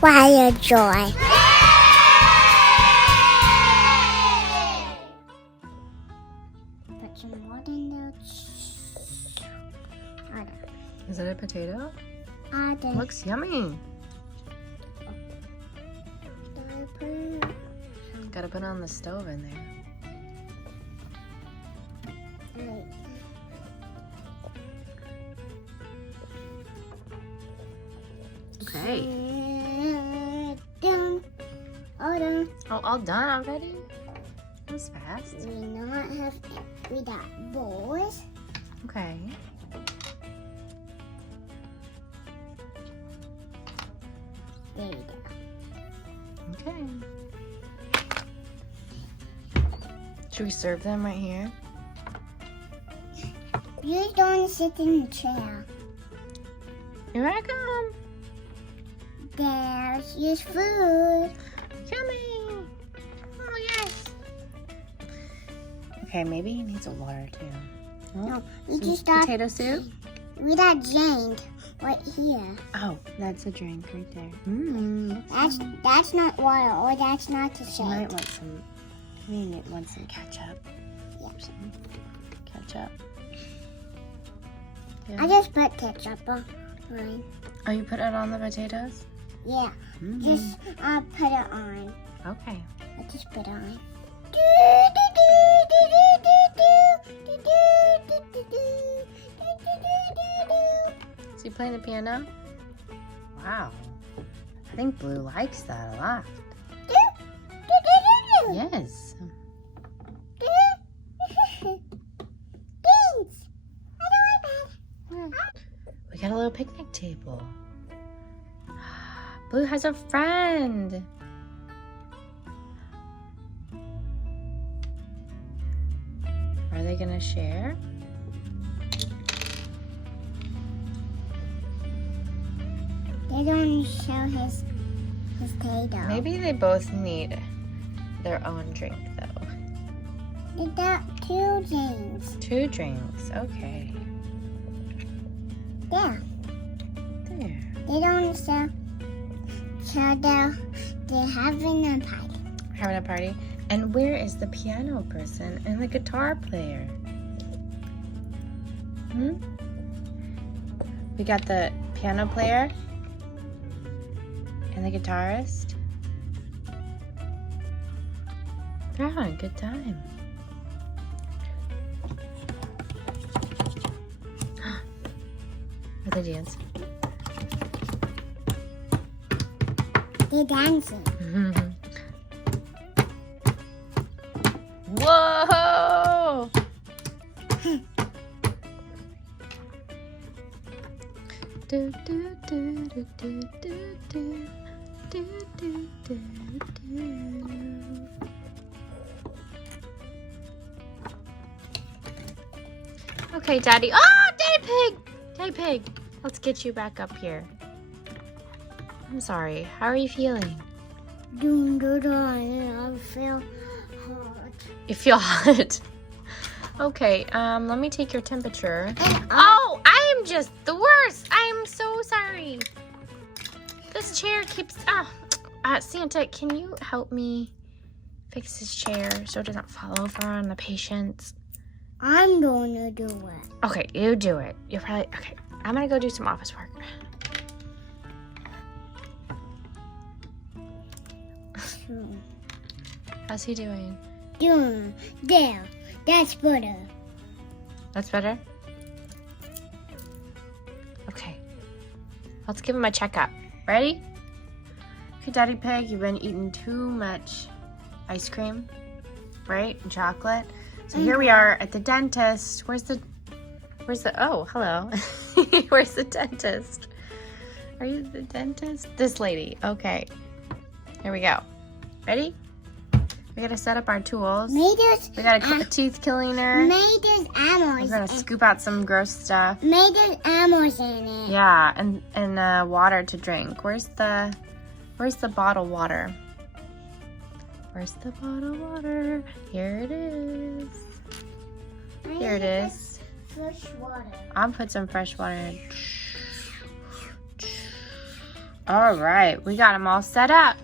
Fire joy. Put some water in there. Is that a potato? Add Looks yummy. Gotta put it on the stove in there. Okay. Done. All done. Oh, all done already? That was fast. We not have without balls. Okay. There you go. Okay. Should we serve them right here? You don't sit in the chair. Here I come. There's your food. Yummy. Oh, yes. Okay, maybe he needs a water too. No, we Some just got potato soup? without Jane right here. Oh, that's a drink right there. Mmm. That's not water, or that's not the You might shake. want some. We might want some ketchup. Yep. Some ketchup. I Yeah. just put ketchup on mine. Oh, you put it on the potatoes? Yeah, Mm. just put it on. Okay. I just put it on. Is he playing the piano? Wow. I think Blue likes that a lot. Yes. We got a little picnic table. Blue has a friend. Are they gonna share? They don't show his potato. Maybe they both need their own drink though. They got two things. 2 drinks, okay. There. There. They don't show they're having a party. Having a party. And where is the piano person and the guitar player? We got the piano player and the guitarist. They're having a good time. Are they dancing? They're dancing. Whoa! Do, do, do, do, do, do, do, do, do, do, do. Okay, Daddy. Oh, Daddy Pig! Daddy Pig, let's get you back up here. I'm sorry. How are you feeling? I feel hot. You feel hot. Okay, let me take your temperature. And Oh, I am just the worst. I'm so sorry. This chair keeps... Santa, can you help me fix this chair so it doesn't fall over on the patients? I'm gonna do it. Okay, you do it. You're probably... Okay, I'm gonna go do some office work. How's he doing? There. That's better. That's better? Okay. Let's give him a checkup. Ready? Okay, Daddy Pig, you've been eating too much ice cream, right? And chocolate. So here we are at the dentist. Where's the, oh, hello. Where's the dentist? Are you the dentist? This lady. Okay. Here we go. Ready? We gotta set up our tools. We got a tooth cleaner. There's We're gonna scoop out some gross stuff. There's animals in it. Yeah, and water to drink. Where's the bottled water? Where's the bottled water? Here it is. Here it is. Fresh water. I'll put some fresh water in. All right, we got them all set up.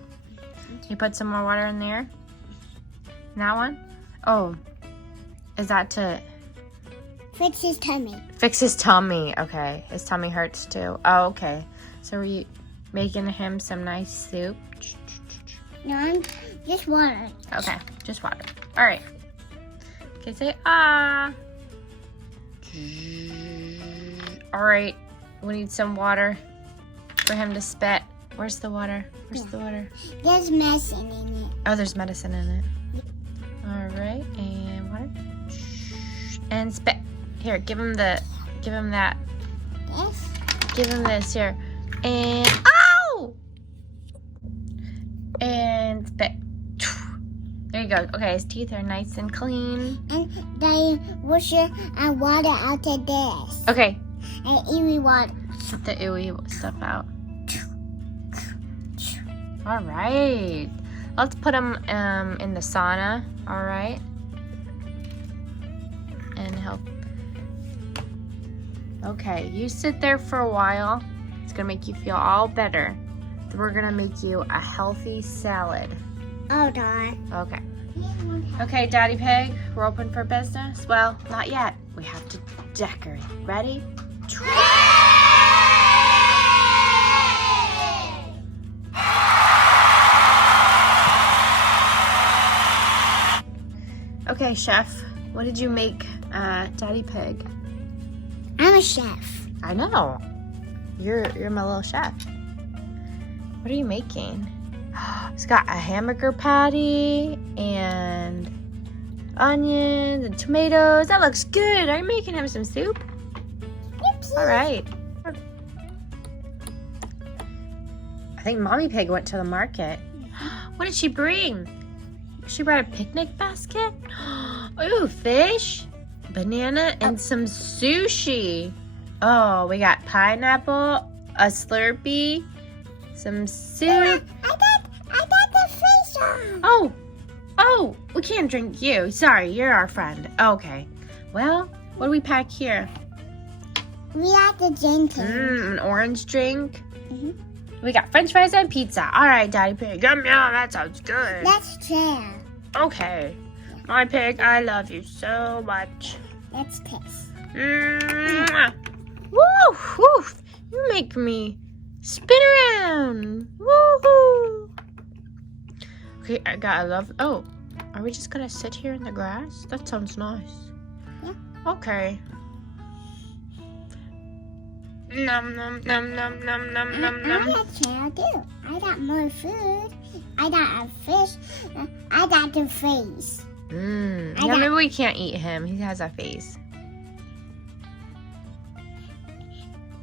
You put some more water in there? In that one? Oh, is that to... Fix his tummy. Fix his tummy. Okay, his tummy hurts too. Oh, okay. So are you making him some nice soup? No, I'm just water. Okay, just water. All right. Okay, say ah. All right, we need some water for him to spit. Where's the water? Where's the water? There's medicine in it. Oh, there's medicine in it. All right, and water. And spit. Here, give him that. This? Give him this here. And ow! And spit. There you go. Okay, his teeth are nice and clean. And they wash it and water out of this. Okay. And ooey water. Put the ooey stuff out. All right. Let's put him in the sauna. All right. And help. Okay, you sit there for a while. It's gonna make you feel all better. We're gonna make you a healthy salad. Oh, darn. Okay. Okay, Daddy Pig, we're open for business? Well, not yet. We have to decorate. Ready? Okay, Chef, what did you make, Daddy Pig? I'm a chef. I know. You're my little chef. What are you making? It's got a hamburger patty and onions and tomatoes. That looks good. Are you making him some soup? Yep. All right. I think Mommy Pig went to the market. What did she bring? She brought a picnic basket. Ooh, fish, banana, and some sushi. Oh, we got pineapple, a Slurpee, some soup. I got the fish on. Oh, we can't drink you. Sorry, you're our friend. Okay. Well, what do we pack here? We have the drink. An orange drink. Mm-hmm. We got French fries and pizza. All right, Daddy Pig. Yum, yum, that sounds good. Let's try. Okay. My pig, I love you so much. Let's taste. Woo! Woo! You make me spin around. Woohoo! Okay, oh, are we just gonna sit here in the grass? That sounds nice. Yeah. Okay. Nom nom nom nom nom nom nom nom. I got chow too. I got more food. I got a fish. I got the face. Yeah, maybe we can't eat him. He has a face.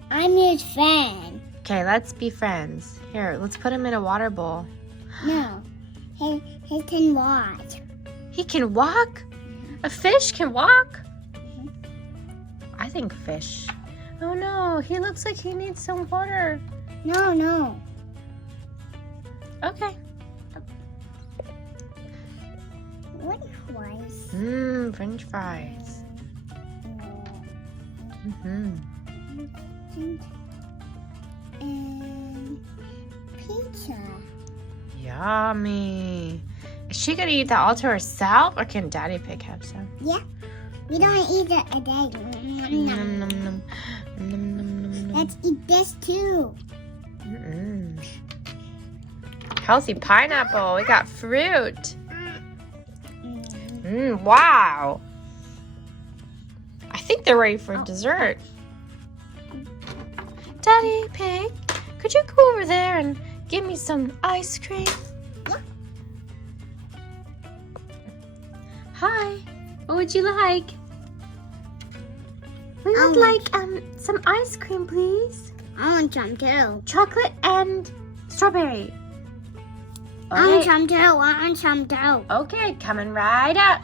I'm his friend. Okay, let's be friends. Here, let's put him in a water bowl. No, he can walk. He can walk? A fish can walk? I think fish. Oh no, he looks like he needs some water. No. Okay. What was? French fries. And pizza. Yummy. Is she gonna eat that all to herself, or can Daddy Pig have some? Yeah. We don't eat it a day. Nom, nom, nom. Nom, nom, nom, nom. Let's eat this too. Healthy pineapple. We got fruit. Wow. I think they're ready for dessert. Daddy Pig, could you go over there and give me some ice cream? Yeah. Hi. What would you like? We would like some ice cream, please. I want some too. Chocolate and strawberry. I want some too. I want some too. Okay, coming right up.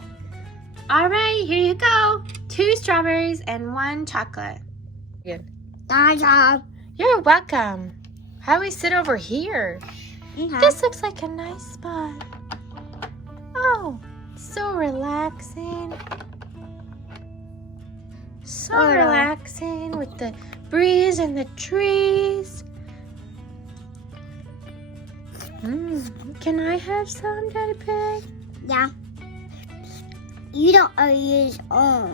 All right, here you go. 2 strawberries and 1 chocolate. Good. You're welcome. How do we sit over here? Okay. This looks like a nice spot. Oh, so relaxing. So relaxing with the breeze and the trees. Can I have some, Daddy Pig? Yeah. You don't use all.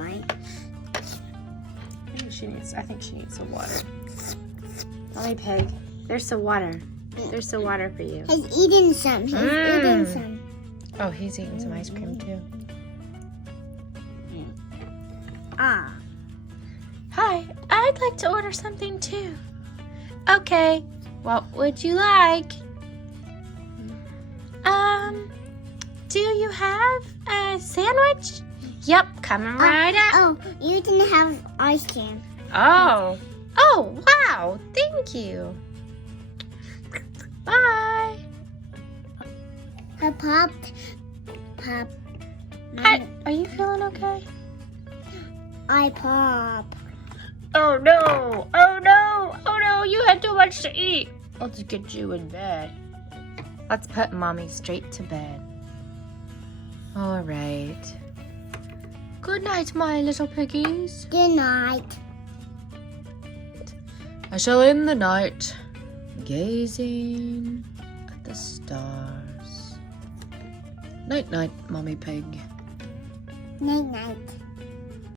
I think she needs some water. Mommy Pig, there's some water. There's some water for you. He's eating some. He's eating some. Oh, he's eating some ice cream too. Ah. Hi, I'd like to order something too. Okay, what would you like? Do you have a sandwich? Yep, coming right up. Oh, you didn't have ice cream. Oh, wow, thank you. Bye. Her popped. Pop. Are you feeling okay? I pop. Oh no, oh no, oh no, you had too much to eat. Let's get you in bed. Let's put Mommy straight to bed. All right. Good night, my little piggies. Good night. I shall end the night gazing at the stars. Night, night, Mommy Pig. Night, night.